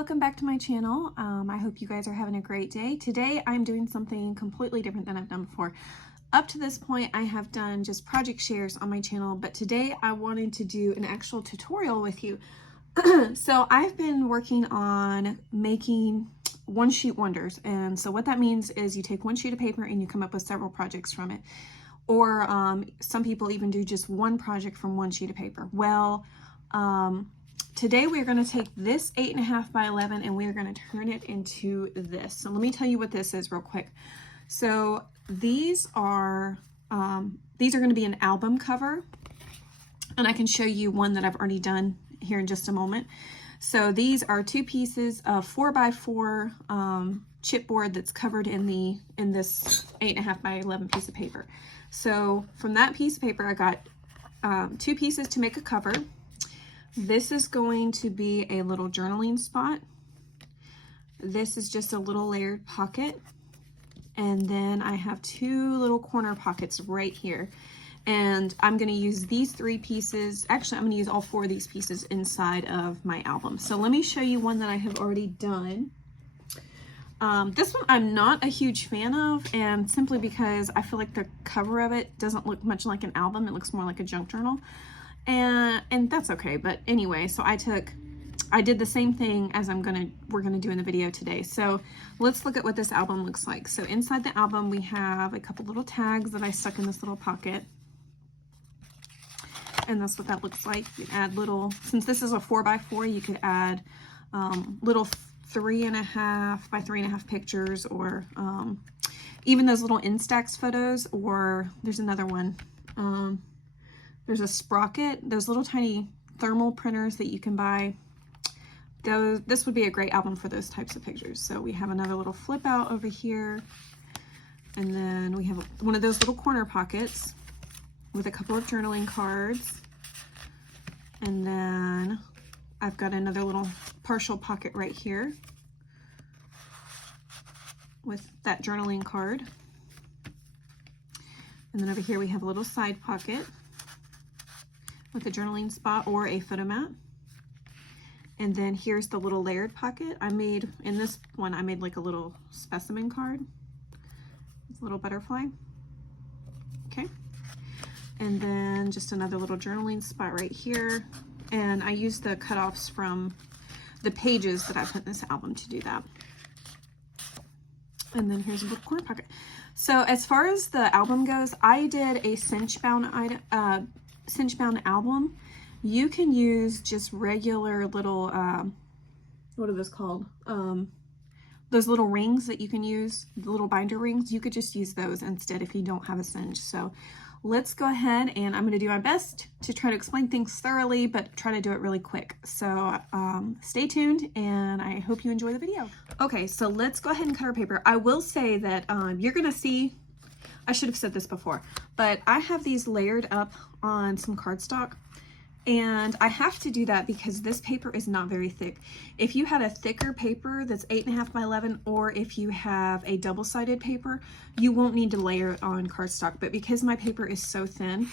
welcome back to my channel. I hope you guys are having a great day. Today I'm doing something completely different than I've done before. Up to this point I have done just project shares on my channel, but today I wanted to do an actual tutorial with you. So I've been working on making one sheet wonders, and so what that means is you take one sheet of paper and you come up with several projects from it, or some people even do just one project from one sheet of paper. Well, today we're going to take this 8.5 by 11 and we're going to turn it into this. So let me tell you what this is real quick. So these are going to be an album cover, and I can show you one that I've already done here in just a moment. So these are two pieces of 4x4 chipboard that's covered in this 8.5 by 11 piece of paper. So from that piece of paper I got two pieces to make a cover. This is going to be a little journaling spot. This is just a little layered pocket. And then I have two little corner pockets right here. And I'm going to use these three pieces. Actually, I'm going to use all four of these pieces inside of my album. So let me show you one that I have already done. This one I'm not a huge fan of, and simply because I feel like the cover of it doesn't look much like an album. It looks more like a junk journal. And that's okay. But anyway, so I did the same thing as we're gonna do in the video today. So let's look at what this album looks like. So inside the album we have a couple little tags that I stuck in this little pocket, and that's what that looks like. You add little, since this is a 4x4, you could add little 3.5 by 3.5 pictures, or even those little Instax photos, or there's another one. There's a sprocket, those little tiny thermal printers that you can buy. This would be a great album for those types of pictures. So we have another little flip out over here. And then we have one of those little corner pockets with a couple of journaling cards. And then I've got another little partial pocket right here with that journaling card. And then over here we have a little side pocket with a journaling spot or a photo mat. And then here's the little layered pocket. In this one, I made like a little specimen card. It's a little butterfly. Okay. And then just another little journaling spot right here. And I used the cutoffs from the pages that I put in this album to do that. And then here's a little corner pocket. So as far as the album goes, I did a cinch bound album. You can use just regular little, what are those called? Those little rings that you can use, the little binder rings, you could just use those instead if you don't have a cinch. So let's go ahead, and I'm going to do my best to try to explain things thoroughly, but try to do it really quick. So stay tuned, and I hope you enjoy the video. Okay, so let's go ahead and cut our paper. I will say that you're going to see, I should have said this before, but I have these layered up on some cardstock. And I have to do that because this paper is not very thick. If you had a thicker paper that's 8.5 by 11, or if you have a double-sided paper, you won't need to layer it on cardstock. But because my paper is so thin,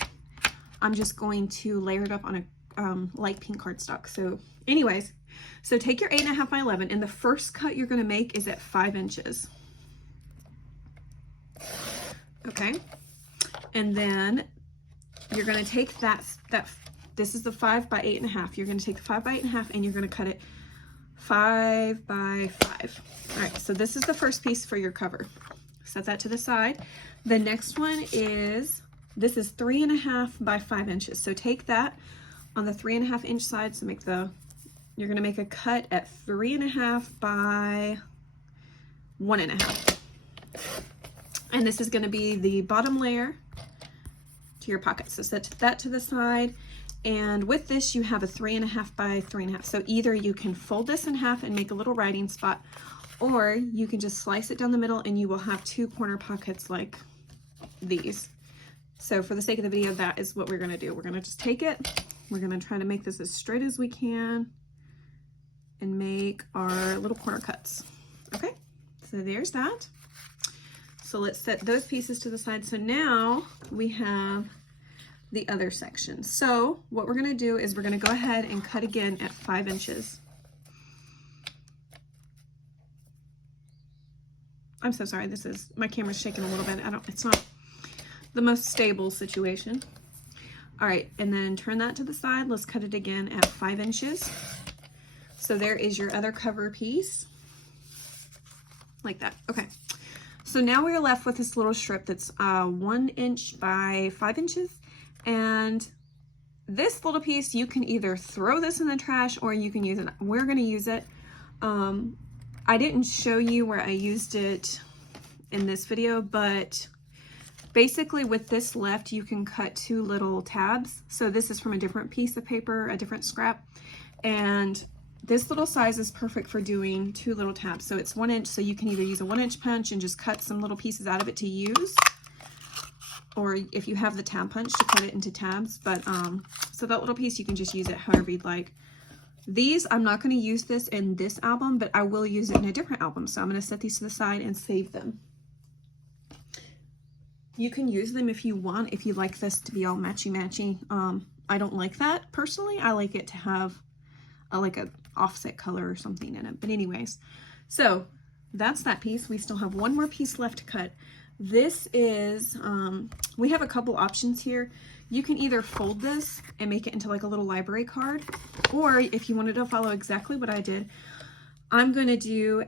I'm just going to layer it up on a light pink cardstock. So anyways, so take your 8.5 by 11, and the first cut you're going to make is at 5 inches. Okay, and then you're going to take this is the 5 by 8.5. You're going to take the 5 by 8.5 and you're going to cut it 5 by 5. All right, so this is the first piece for your cover. Set that to the side. The next one is, this is 3.5 by 5 inches. So take that on the 3.5 inch side. So you're going to make a cut at 3.5 by 1.5. And this is going to be the bottom layer to your pocket. So set that to the side. And with this, you have a 3.5 by 3.5. So either you can fold this in half and make a little writing spot, or you can just slice it down the middle and you will have two corner pockets like these. So for the sake of the video, that is what we're going to do. We're going to just take it. We're going to try to make this as straight as we can and make our little corner cuts. Okay, so there's that. So let's set those pieces to the side. So now we have the other section. So what we're going to do is we're going to go ahead and cut again at 5 inches. I'm so sorry, my camera's shaking a little bit. It's not the most stable situation. All right, and then turn that to the side. Let's cut it again at 5 inches. So there is your other cover piece, like that. Okay, so now we're left with this little strip that's 1 inch by 5 inches. And this little piece, you can either throw this in the trash or you can use it. We're gonna use it. I didn't show you where I used it in this video, but basically with this left, you can cut 2 little tabs. So this is from a different piece of paper, a different scrap. And this little size is perfect for doing 2 little tabs. So it's 1 inch, so you can either use a 1-inch punch and just cut some little pieces out of it to use, or if you have the tab punch, to cut it into tabs. But so that little piece, you can just use it however you'd like. These, I'm not going to use this in this album, but I will use it in a different album. So I'm going to set these to the side and save them. You can use them if you want, if you like this to be all matchy-matchy. I don't like that personally. I like it to have like a offset color or something in it. But anyways, so that's that piece. We still have one more piece left to cut. This is, we have a couple options here. You can either fold this and make it into like a little library card, or if you wanted to follow exactly what I did, I'm going to do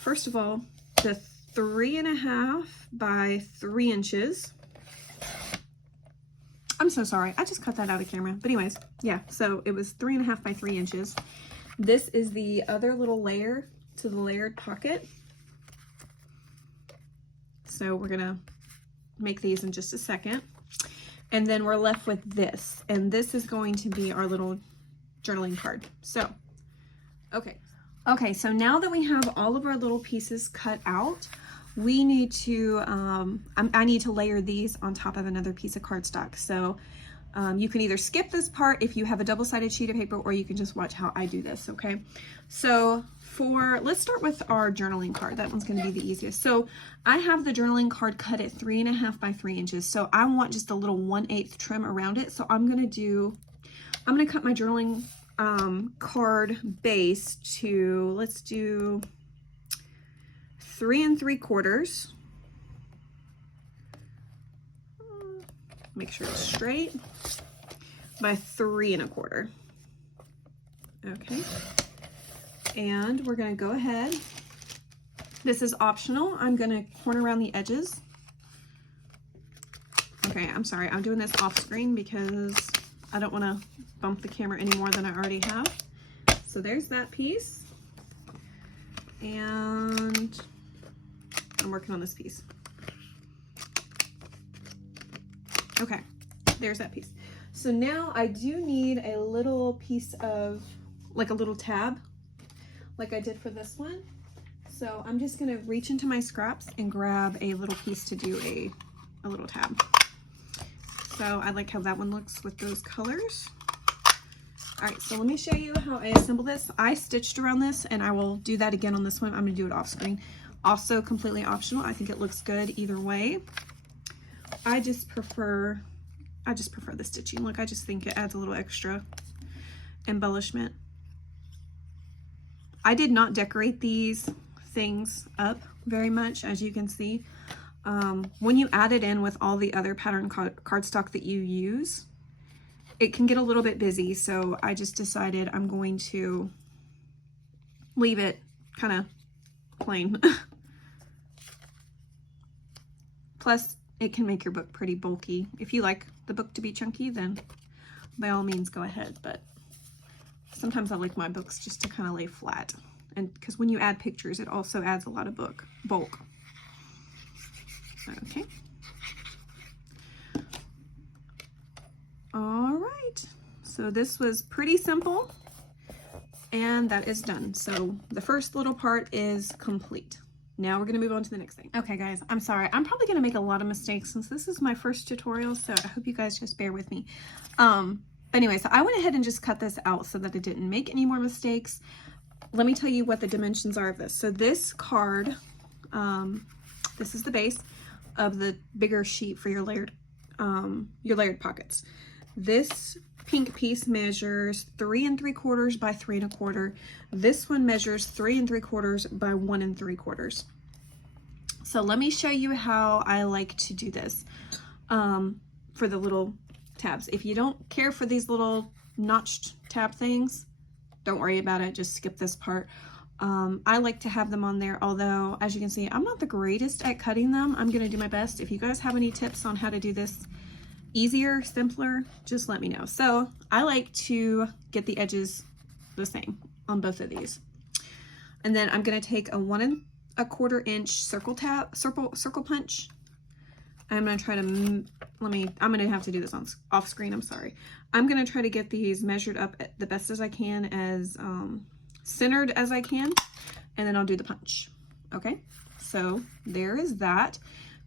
first of all, the 3.5 by 3 inches. I'm so sorry, I just cut that out of camera. But anyways, yeah, so it was 3.5 by 3 inches. This is the other little layer to the layered pocket. So we're gonna make these in just a second. And then we're left with this, and this is going to be our little journaling card. So, okay, so now that we have all of our little pieces cut out, we need to, I need to layer these on top of another piece of cardstock. So you can either skip this part if you have a double-sided sheet of paper, or you can just watch how I do this, okay? So let's start with our journaling card. That one's gonna be the easiest. So I have the journaling card cut at 3.5 by 3 inches. So I want just a little 1/8 trim around it. So I'm gonna cut my journaling card base to, let's do 3 3/4. Make sure it's straight, by 3 1/4. Okay. And we're going to go ahead. This is optional. I'm going to corner around the edges. Okay, I'm sorry. I'm doing this off screen because I don't want to bump the camera any more than I already have. So there's that piece. And I'm working on this piece. Okay, there's that piece. So now I do need a little piece of, like a little tab, like I did for this one. So I'm just gonna reach into my scraps and grab a little piece to do a little tab. So I like how that one looks with those colors. All right, so let me show you how I assemble this. I stitched around this, and I will do that again on this one. I'm gonna do it off screen. Also completely optional. I think it looks good either way. I just prefer the stitching. Look, I just think it adds a little extra embellishment. I did not decorate these things up very much, as you can see. When you add it in with all the other pattern cardstock that you use, it can get a little bit busy. So I just decided I'm going to leave it kind of plain. Plus, it can make your book pretty bulky. If you like the book to be chunky, then by all means go ahead. But sometimes I like my books just to kind of lay flat. And because when you add pictures, it also adds a lot of bulk. Okay. All right. So this was pretty simple. And that is done. So the first little part is complete. Now we're going to move on to the next thing. Okay, guys, I'm sorry. I'm probably going to make a lot of mistakes since this is my first tutorial, so I hope you guys just bear with me. Anyway, so I went ahead and just cut this out so that it didn't make any more mistakes. Let me tell you what the dimensions are of this. So this card, this is the base of the bigger sheet for your layered pockets. This pink piece measures 3 3/4 by 3 1/4. This one measures 3 3/4 by 1 3/4. So let me show you how I like to do this for the little tabs. If you don't care for these little notched tab things, don't worry about it, just skip this part. I like to have them on there, although as you can see, I'm not the greatest at cutting them. I'm gonna do my best. If you guys have any tips on how to do this easier, simpler, just let me know. So I like to get the edges the same on both of these. And then I'm gonna take a 1 1/4 inch circle punch. I'm gonna try to, I'm gonna have to do this off screen, I'm sorry. I'm gonna try to get these measured up the best as I can, as centered as I can, and then I'll do the punch. Okay, so there is that.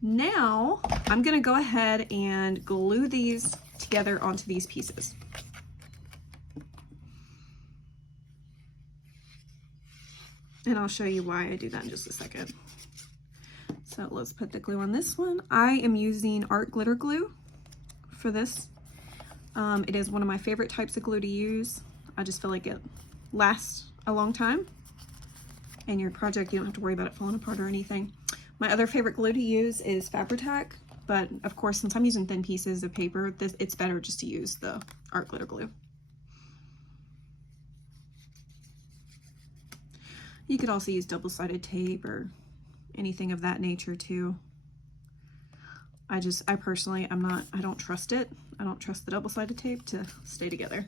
Now I'm gonna go ahead and glue these together onto these pieces. And I'll show you why I do that in just a second. So let's put the glue on this one. I am using art glitter glue for this. It is one of my favorite types of glue to use. I just feel like it lasts a long time. And your project, you don't have to worry about it falling apart or anything. My other favorite glue to use is Fabri-Tac, but of course, since I'm using thin pieces of paper, it's better just to use the art glitter glue. You could also use double-sided tape or anything of that nature too. I personally, I don't trust it. I don't trust the double-sided tape to stay together.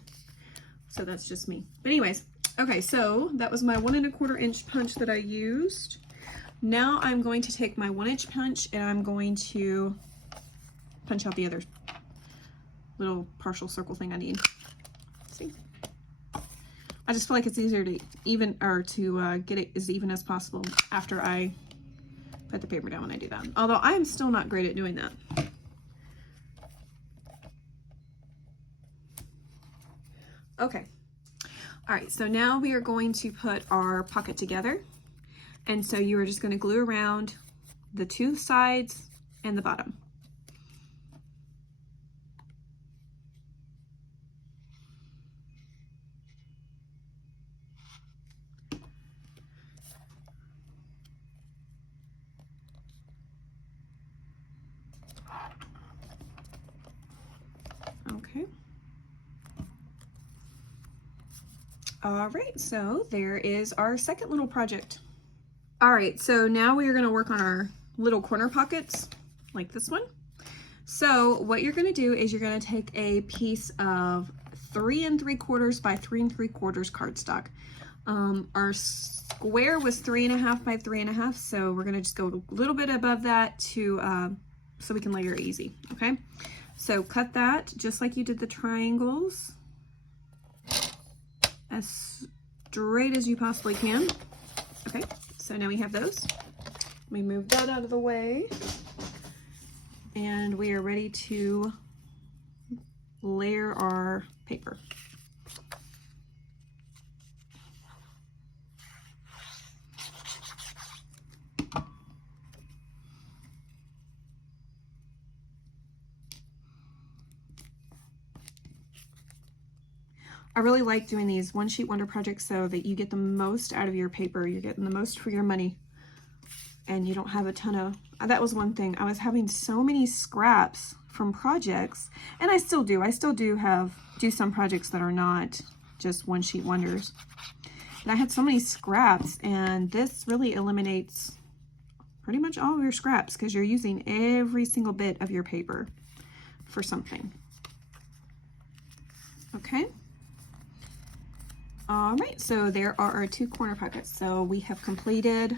So that's just me. But anyways, okay, so that was my 1 1/4 inch punch that I used. Now I'm going to take my 1 inch punch and I'm going to punch out the other little partial circle thing I need. See? I just feel like it's easier to get it as even as possible after I put the paper down when I do that. Although I am still not great at doing that. Okay. All right, so now we are going to put our pocket together. And so you are just going to glue around the 2 sides and the bottom. Okay. All right, so there is our second little project. All right, so now we are gonna work on our little corner pockets, like this one. So what you're gonna do is you're gonna take a piece of 3 3/4 by 3 3/4 cardstock. Our square was 3 1/2 by 3 1/2, so we're gonna just go a little bit above that to so we can layer it easy, okay? So cut that just like you did the triangles, as straight as you possibly can. Okay, so now we have those. Let me move that out of the way. And we are ready to layer our paper. I really like doing these one sheet wonder projects so that you get the most out of your paper. You're getting the most for your money and you don't have a ton of, that was one thing. I was having so many scraps from projects, and I still do. I still do some projects that are not just one sheet wonders. And I had so many scraps, and this really eliminates pretty much all of your scraps because you're using every single bit of your paper for something. Okay. All right, so there are our 2 corner pockets. So we have completed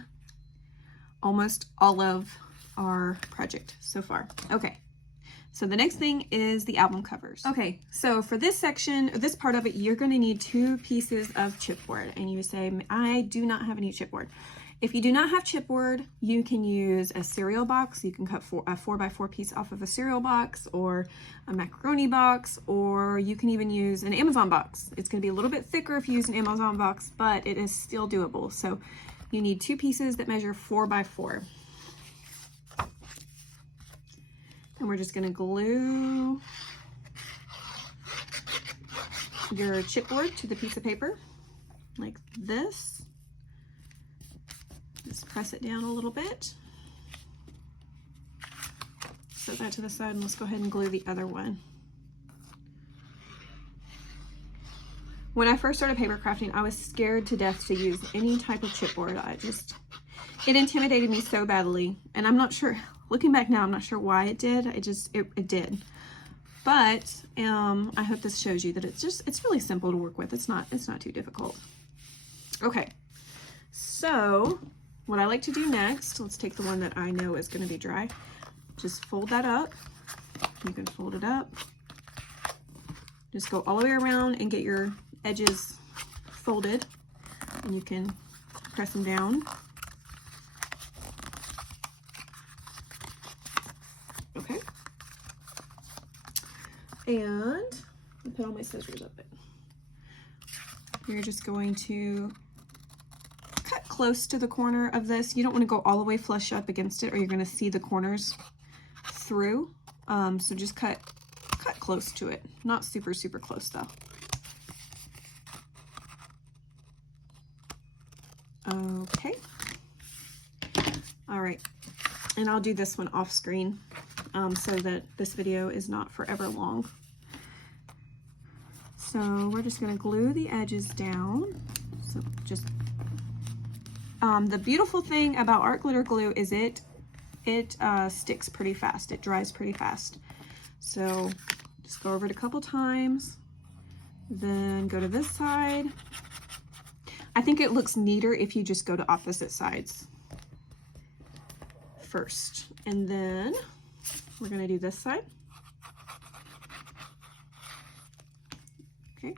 almost all of our project so far. Okay, so the next thing is the album covers. Okay, so for this section, this part of it, you're gonna need 2 pieces of chipboard. And you say, I do not have any chipboard. If you do not have chipboard, you can use a cereal box. You can cut a 4x4 piece off of a cereal box or a macaroni box, or you can even use an Amazon box. It's going to be a little bit thicker if you use an Amazon box, but it is still doable. So you need 2 pieces that measure 4x4. And we're just going to glue your chipboard to the piece of paper like this. Just press it down a little bit. set that to the side and let's go ahead and glue the other one. When I first started paper crafting, I was scared to death to use any type of chipboard. It intimidated me so badly. And I'm not sure, looking back now, I'm not sure why it did. It did. But I hope this shows you that it's really simple to work with. It's not too difficult. Okay, so what I like to do next, let's take the one that I know is going to be dry. Just fold that up. You can fold it up. Just go all the way around and get your edges folded, and you can press them down. Okay. And I put all my scissors up it. You're just going to cut close to the corner of this. You don't want to go all the way flush up against it, or you're going to see the corners through. So just cut close to it. Not super, super close though. Okay. All right. And I'll do this one off screen so that this video is not forever long. So we're just going to glue the edges down. So just the beautiful thing about art glitter glue is it sticks pretty fast. It dries pretty fast. So just go over it a couple times, then go to this side. I think it looks neater if you just go to opposite sides first. And then we're going to do this side. Okay.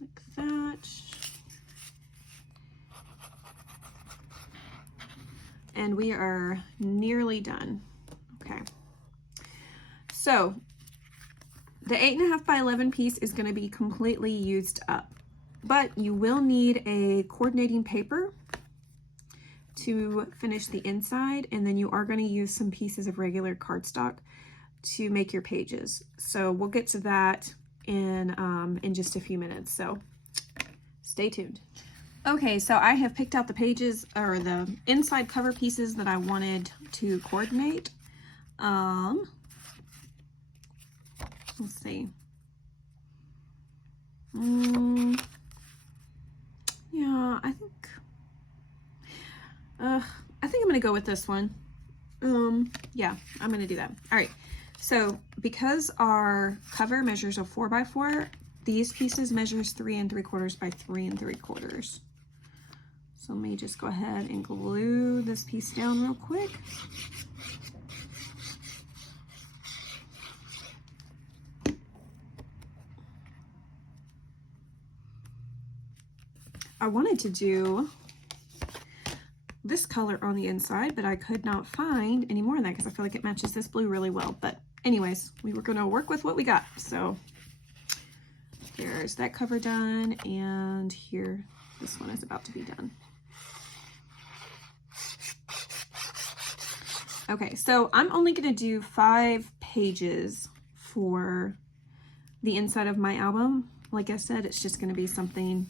Like that. And we are nearly done. Okay. So the 8.5 by 11 piece is going to be completely used up, but you will need a coordinating paper to finish the inside, and then you are going to use some pieces of regular cardstock to make your pages. So we'll get to that in just a few minutes, so stay tuned. Okay, so I have picked out the pages, or the inside cover pieces that I wanted to coordinate. Let's see. Yeah, I think I'm gonna go with this one. Yeah, I'm gonna do that. All right, so because our cover measures a 4x4, these pieces measures 3 3/4 by 3 3/4. So let me just go ahead and glue this piece down real quick. I wanted to do this color on the inside, but I could not find any more of that because I feel like it matches this blue really well. But anyways, we were going to work with what we got. So there's that cover done, and here this one is about to be done. Okay, so I'm only going to do 5 pages for the inside of my album. Like I said, it's just going to be something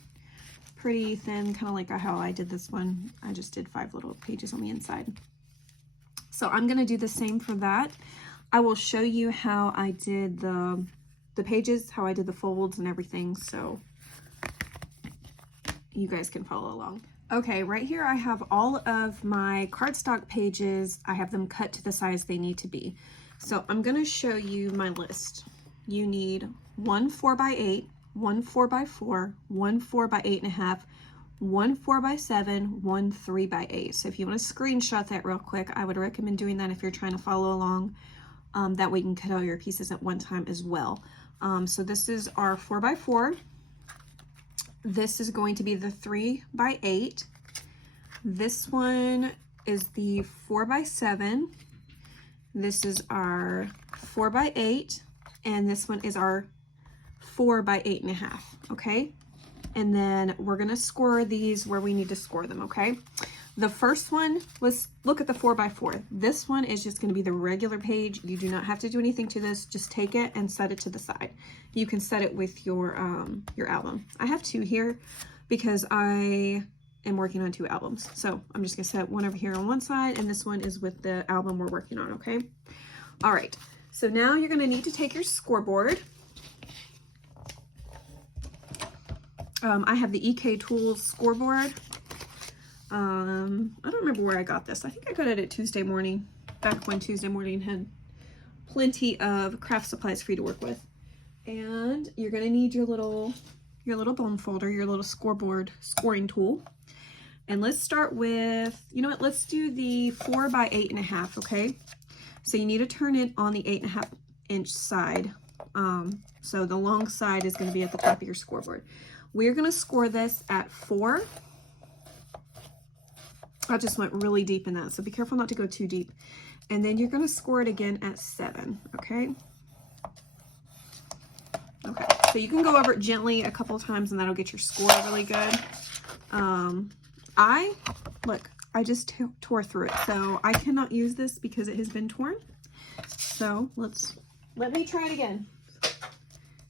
pretty thin, kind of like how I did this one. I just did 5 little pages on the inside. So I'm going to do the same for that. I will show you how I did the pages, how I did the folds and everything, so you guys can follow along. Okay, right here I have all of my cardstock pages. I have them cut to the size they need to be. So I'm going to show you my list. You need one 4x8, one 4x4, one 4x8.5, one 4x7, one 3x8. So if you want to screenshot that real quick, I would recommend doing that if you're trying to follow along. That way you can cut all your pieces at one time as well. So this is our 4x4. This is going to be the 3x8. This one is the 4x7. This is our 4x8. And this one is our 4x8.5, okay? And then we're gonna score these where we need to score them, okay? The first one, let's look at the 4x4. This one is just gonna be the regular page. You do not have to do anything to this. Just take it and set it to the side. You can set it with your album. I have 2 here because I am working on 2 albums. So I'm just gonna set one over here on one side, and this one is with the album we're working on, okay? All right, so now you're gonna need to take your scoreboard. I have the EK Tools scoreboard. I don't remember where I got this. I think I got it at Tuesday Morning, back when Tuesday Morning had plenty of craft supplies for you to work with. And you're gonna need your little bone folder, your little scoreboard scoring tool. And let's start with, you know what, let's do the 4 by 8.5, okay? So you need to turn it on the 8.5 inch side. So the long side is gonna be at the top of your scoreboard. We're gonna score this at 4. I just went really deep in that, so be careful not to go too deep. And then you're gonna score it again at 7, okay? Okay, so you can go over it gently a couple of times and that'll get your score really good. I just tore through it, so I cannot use this because it has been torn. So let me try it again.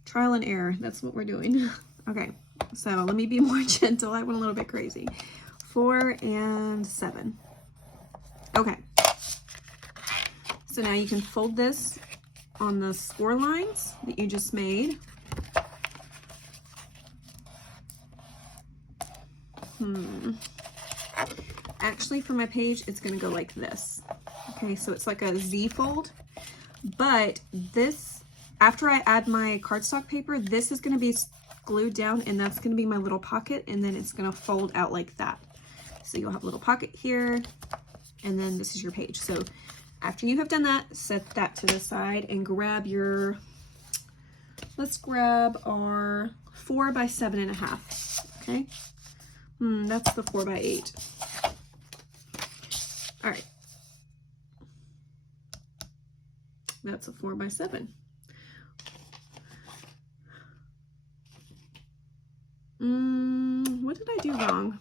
Trial and error, that's what we're doing. Okay, so let me be more gentle. I went a little bit crazy. 4 and 7. Okay, so now you can fold this on the score lines that you just made. Actually, for my page, it's going to go like this. Okay, so it's like a Z-fold, but this, after I add my cardstock paper, this is going to be glued down, and that's going to be my little pocket, and then it's going to fold out like that. So you'll have a little pocket here, and then this is your page. So after you have done that, set that to the side and grab your, let's grab our 4 by 7.5, okay? That's the 4 by 8. All right. That's a 4 by 7. What did I do wrong?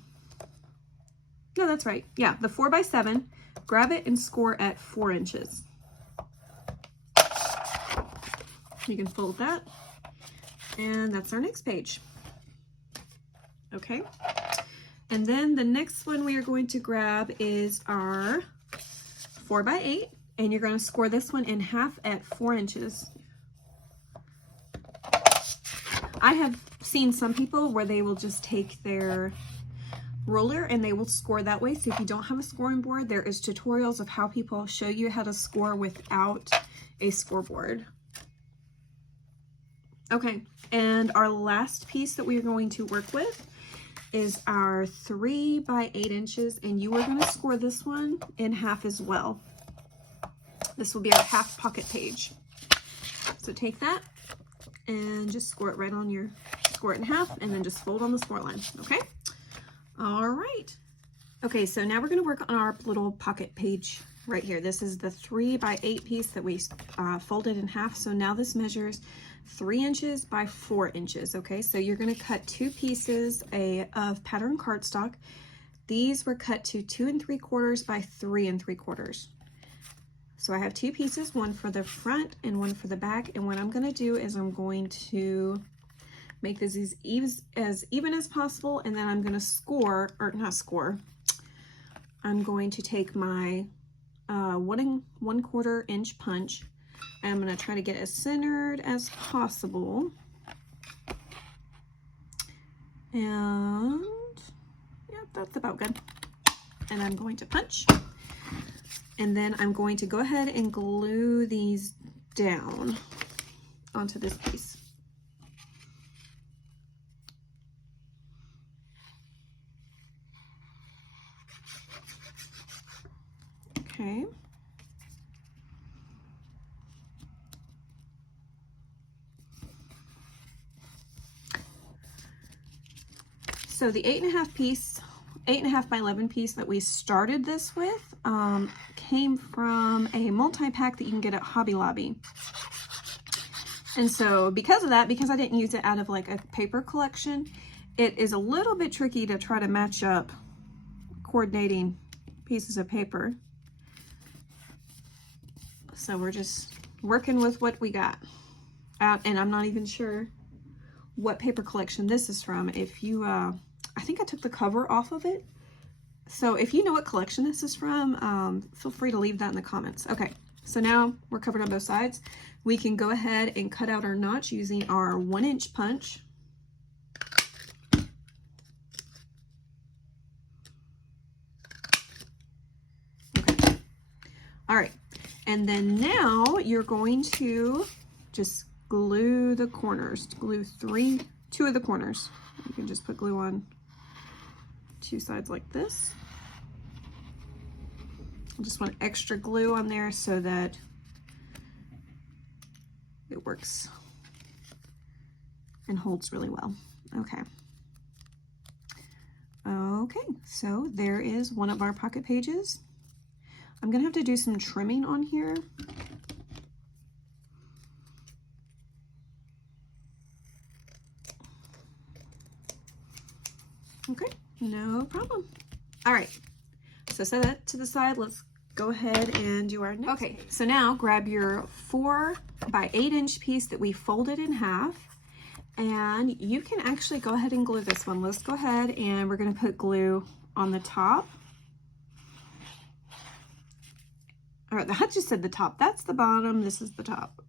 No, that's right. Yeah, the 4 by 7. Grab it and score at 4 inches. You can fold that. And that's our next page. Okay. And then the next one we are going to grab is our 4 by 8. And you're going to score this one in half at 4 inches. I have seen some people where they will just take their ruler and they will score that way. So if you don't have a scoring board, there is tutorials of how people show you how to score without a scoreboard. Okay, and our last piece that we are going to work with is our 3 by 8 inches, and you are going to score this one in half as well. This will be our half pocket page. So take that and just score it right on your, score it in half, and then just fold on the score line, okay? All right. Okay, so now we're going to work on our little pocket page right here. This is the 3 by 8 piece that we folded in half. So now this measures 3 inches by 4 inches, okay? So you're going to cut 2 pieces of pattern cardstock. These were cut to 2 3/4 by 3 3/4. So I have 2 pieces, one for the front and one for the back. And what I'm going to do is I'm going to make this as even as possible, and then I'm going to score, or not score, I'm going to take my 1 1/4 inch punch, and I'm going to try to get as centered as possible. And yeah, that's about good. And I'm going to punch. And then I'm going to go ahead and glue these down onto this piece. Okay. So the 8.5 by 11 piece that we started this with came from a multi-pack that you can get at Hobby Lobby. And so because of that, because I didn't use it out of like a paper collection, it is a little bit tricky to try to match up coordinating pieces of paper. So we're just working with what we got. And I'm not even sure what paper collection this is from. If you I think I took the cover off of it. So if you know what collection this is from, feel free to leave that in the comments. Okay, so now we're covered on both sides. We can go ahead and cut out our notch using our 1-inch punch. Okay. All right, and then now you're going to just glue the corners. Glue two of the corners. You can just put glue on 2 sides like this. I just want extra glue on there so that it works and holds really well. Okay. Okay, so there is one of our pocket pages. I'm gonna have to do some trimming on here. Okay, no problem. All right, so set that to the side. Let's go ahead and do our next. Okay, so now grab your 4 by 8 inch piece that we folded in half, and you can actually go ahead and glue this one. Let's go ahead and we're gonna put glue on the top. All right, that just said the top. That's the bottom, this is the top.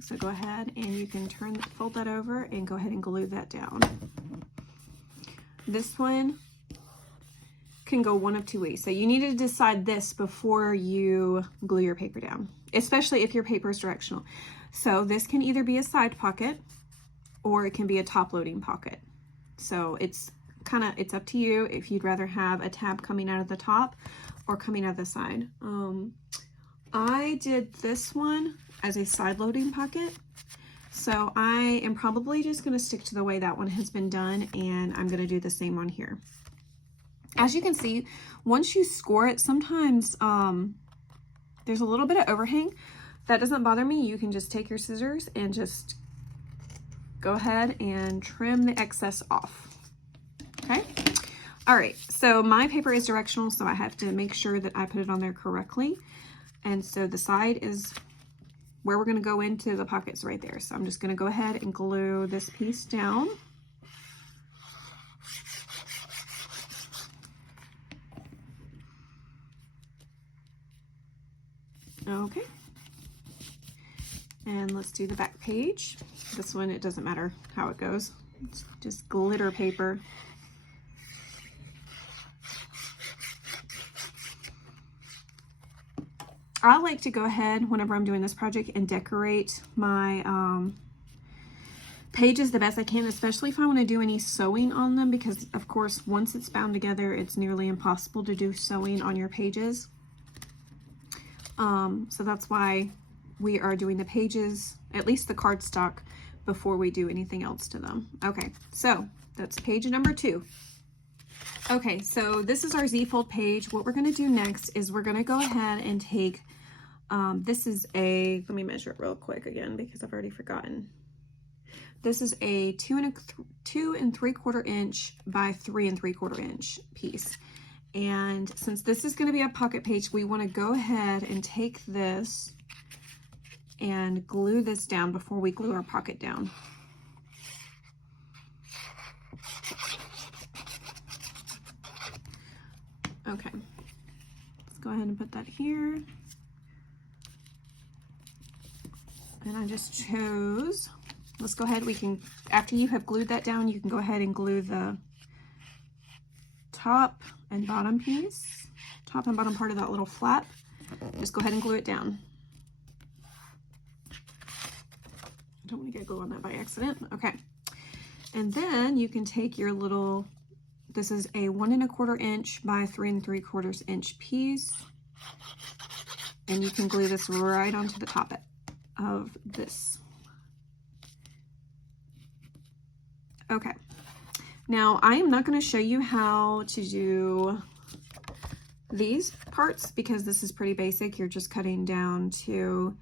So go ahead and you can fold that over and go ahead and glue that down. This one can go one of 2 ways. So you need to decide this before you glue your paper down, especially if your paper is directional. So this can either be a side pocket or it can be a top loading pocket. So it's up to you if you'd rather have a tab coming out of the top or coming out of the side. I did this one as a side loading pocket. So I am probably just gonna stick to the way that one has been done, and I'm gonna do the same on here. As you can see, once you score it, sometimes there's a little bit of overhang. That doesn't bother me. You can just take your scissors and just go ahead and trim the excess off, okay? All right, so my paper is directional, so I have to make sure that I put it on there correctly. And so the side is where we're gonna go into the pockets right there. So I'm just gonna go ahead and glue this piece down. Okay. And let's do the back page. This one, it doesn't matter how it goes. It's just glitter paper. I like to go ahead whenever I'm doing this project and decorate my pages the best I can, especially if I want to do any sewing on them, because of course once it's bound together it's nearly impossible to do sewing on your pages. So that's why we are doing the pages, at least the cardstock, before we do anything else to them. Okay, so that's page number 2. Okay, so this is our Z-fold page. What we're going to do next is we're going to go ahead and take, this is a, let me measure it real quick again because I've already forgotten. This is a 2 3/4 inch by 3 3/4 inch piece. And since this is going to be a pocket page, we want to go ahead and take this and glue this down before we glue our pocket down. Okay, let's go ahead and put that here. And I just chose, let's go ahead, we can, after you have glued that down, you can go ahead and glue the top and bottom piece, top and bottom part of that little flap. Just go ahead and glue it down. I don't want to get glue on that by accident. Okay. And then you can take your little, this is a 1 1/4 inch by 3 3/4 inch piece, and you can glue this right onto the top of this. Okay. Now I am not going to show you how to do these parts because this is pretty basic. You're just cutting down to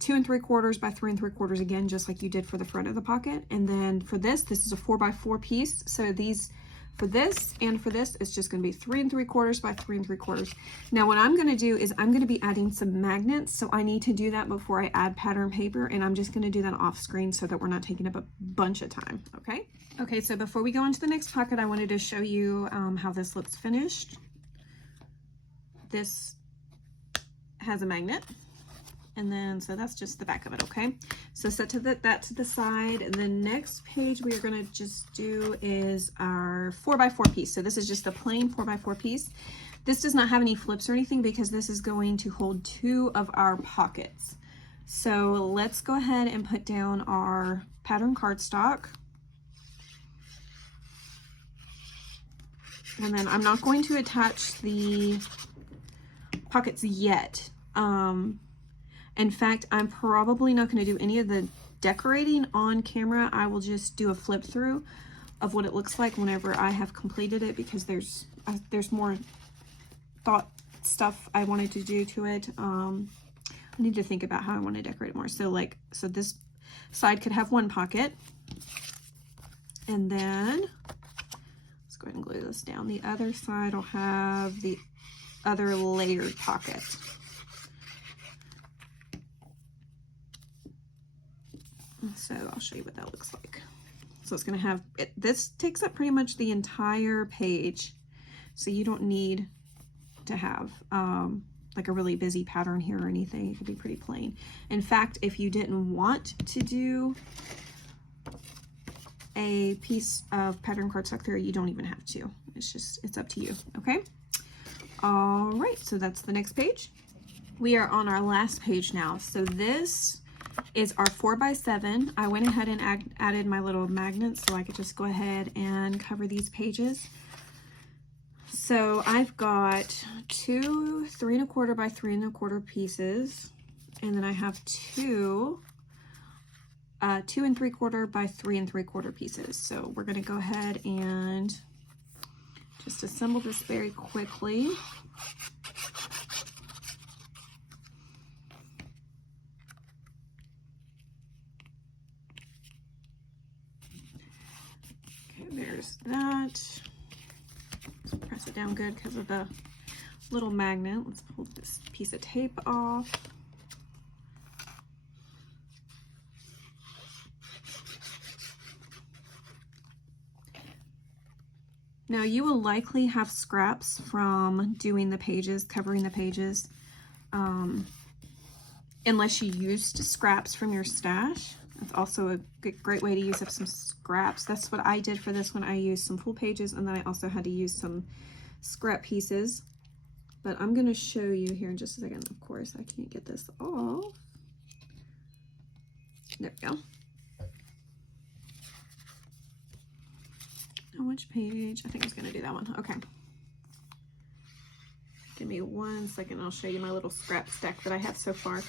2 3/4 by 3 3/4 again, just like you did for the front of the pocket. And then for this is a 4 by 4 piece. So these For this and for this, it's just going to be 3 3/4 by 3 3/4. Now what I'm going to do is I'm going to be adding some magnets, so I need to do that before I add pattern paper, and I'm just going to do that off screen so that we're not taking up a bunch of time, okay? Okay, so before we go into the next pocket, I wanted to show you how this looks finished. This has a magnet. And then, so that's just the back of it, okay? So set that to the side. And the next page we are gonna just do is our 4x4 piece. So this is just a plain 4x4 piece. This does not have any flips or anything because this is going to hold 2 of our pockets. So let's go ahead and put down our pattern cardstock. And then I'm not going to attach the pockets yet. In fact, I'm probably not going to do any of the decorating on camera. I will just do a flip through of what it looks like whenever I have completed it, because there's more thought stuff I wanted to do to it. I need to think about how I want to decorate it more. So this side could have 1 pocket, and then let's go ahead and glue this down. The other side will have the other layered pocket. So I'll show you what that looks like. So it's going to have, this takes up pretty much the entire page. So you don't need to have like a really busy pattern here or anything. It could be pretty plain. In fact, if you didn't want to do a piece of pattern cardstock there, you don't even have to. It's up to you, okay? All right, so that's the next page. We are on our last page now. So this is our 4x7. I went ahead and added my little magnets so I could just go ahead and cover these pages. So I've got 2 3 1/4 by 3 1/4 pieces, and then I have 2 2 3/4 by 3 3/4 pieces. So we're going to go ahead and just assemble this very quickly. There's that. Just press it down good because of the little magnet. Let's pull this piece of tape off. Now you will likely have scraps from doing the pages, covering the pages, unless you used scraps from your stash. That's also a great way to use up some scraps. That's what I did for this one. I used some full pages, and then I also had to use some scrap pieces. But I'm going to show you here in just a second. Of course, I can't get this off. There we go. Oh, which page? I think I was going to do that one. Okay. Give me 1 second. I'll show you my little scrap stack that I have so far.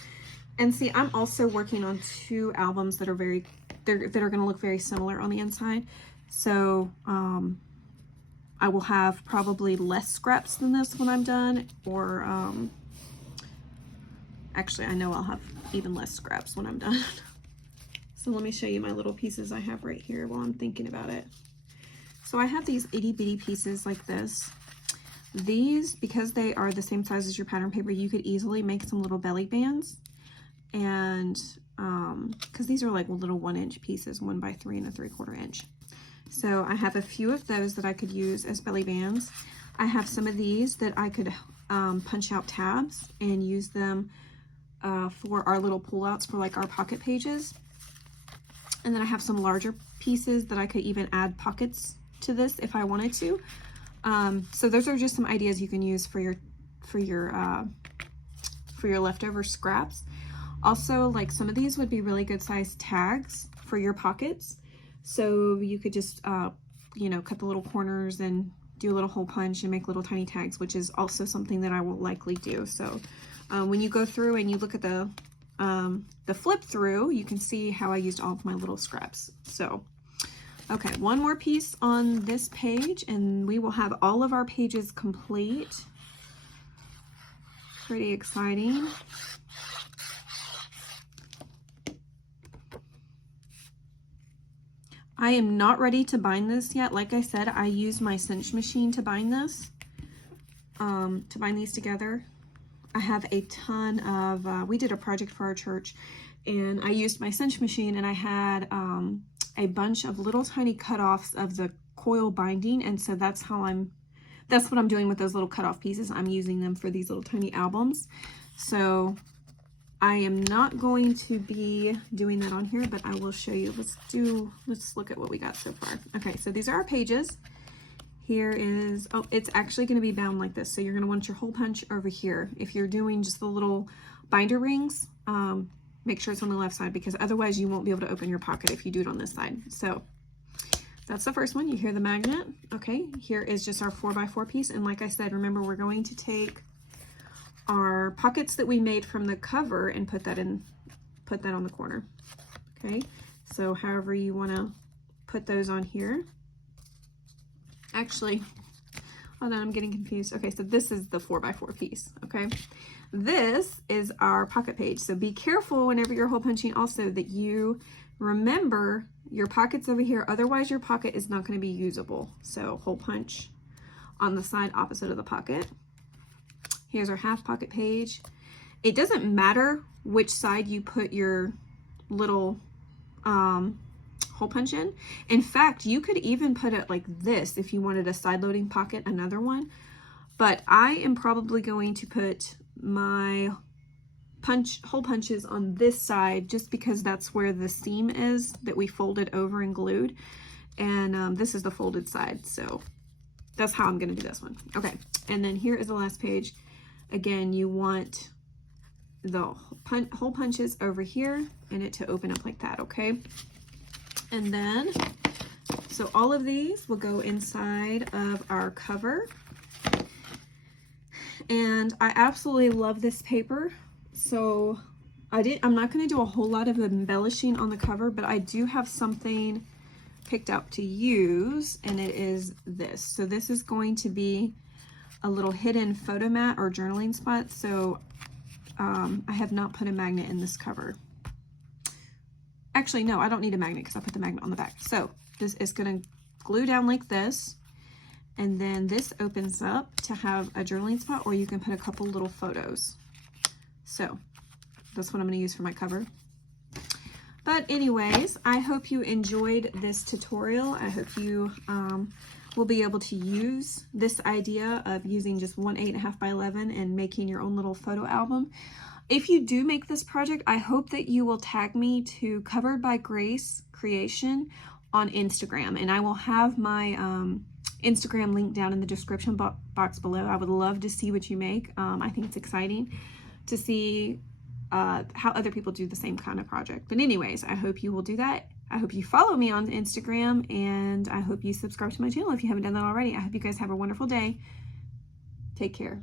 And see, I'm also working on 2 albums that are going to look very similar on the inside. So I will have probably less scraps than this when I'm done, or actually, I know I'll have even less scraps when I'm done. So let me show you my little pieces I have right here while I'm thinking about it. So I have these itty bitty pieces like this. These, because they are the same size as your pattern paper, you could easily make some little belly bands. And because these are like little 1-inch pieces, 1 by 3 3/4 inch. So I have a few of those that I could use as belly bands. I have some of these that I could punch out tabs and use them for our little pullouts for like our pocket pages. And then I have some larger pieces that I could even add pockets to this if I wanted to. So those are just some ideas you can use for your leftover scraps. Also, like some of these would be really good sized tags for your pockets. So you could just, you know, cut the little corners and do a little hole punch and make little tiny tags, which is also something that I will likely do. So when you go through and you look at the flip through, you can see how I used all of my little scraps. So, okay, 1 more piece on this page and we will have all of our pages complete. Pretty exciting. I am not ready to bind this yet. Like I said, I use my cinch machine to bind this, to bind these together. I have a ton of, we did a project for our church, and I used my cinch machine, and I had a bunch of little tiny cutoffs of the coil binding, and so that's what I'm doing with those little cutoff pieces. I'm using them for these little tiny albums. So I am not going to be doing that on here, but I will show you. Let's look at what we got so far. Okay, so these are our pages. Here is, oh, it's actually going to be bound like this. So you're going to want your hole punch over here. If you're doing just the little binder rings, make sure it's on the left side, because otherwise you won't be able to open your pocket if you do it on this side. So that's the first one. You hear the magnet. Okay, here is just our 4x4 piece. And like I said, remember, we're going to take our pockets that we made from the cover and put that on the corner. Okay, so however you want to put those on here. Actually, hold on, I'm getting confused. Okay, so this is the 4x4 piece. Okay, this is our pocket page. So be careful whenever you're hole punching also that you remember your pocket's over here, otherwise your pocket is not going to be usable. So hole punch on the side opposite of the pocket. Here's our half pocket page. It doesn't matter which side you put your little hole punch in. In fact, you could even put it like this if you wanted a side loading pocket, another one. But I am probably going to put my hole punches on this side just because that's where the seam is that we folded over and glued. And this is the folded side. So that's how I'm going to do this one. Okay, and then here is the last page. Again, you want the hole punches over here and it to open up like that, okay? And then, so all of these will go inside of our cover. And I absolutely love this paper. So I'm not going to do a whole lot of embellishing on the cover, but I do have something picked out to use, and it is this. So this is going to be a little hidden photo mat or journaling spot. So I have not put a magnet in this cover. Actually, no, I don't need a magnet because I put the magnet on the back. So this is going to glue down like this. And then this opens up to have a journaling spot, or you can put a couple little photos. So that's what I'm going to use for my cover. But anyways, I hope you enjoyed this tutorial. I hope you will be able to use this idea of using just one 8.5 by 11 and making your own little photo album. If you do make this project, I hope that you will tag me to Covered by Grace Creation on Instagram, and I will have my Instagram link down in the description box below. I would love to see what you make. I think it's exciting to see how other people do the same kind of project. But anyways, I hope you will do that. I hope you follow me on Instagram, and I hope you subscribe to my channel if you haven't done that already. I hope you guys have a wonderful day. Take care.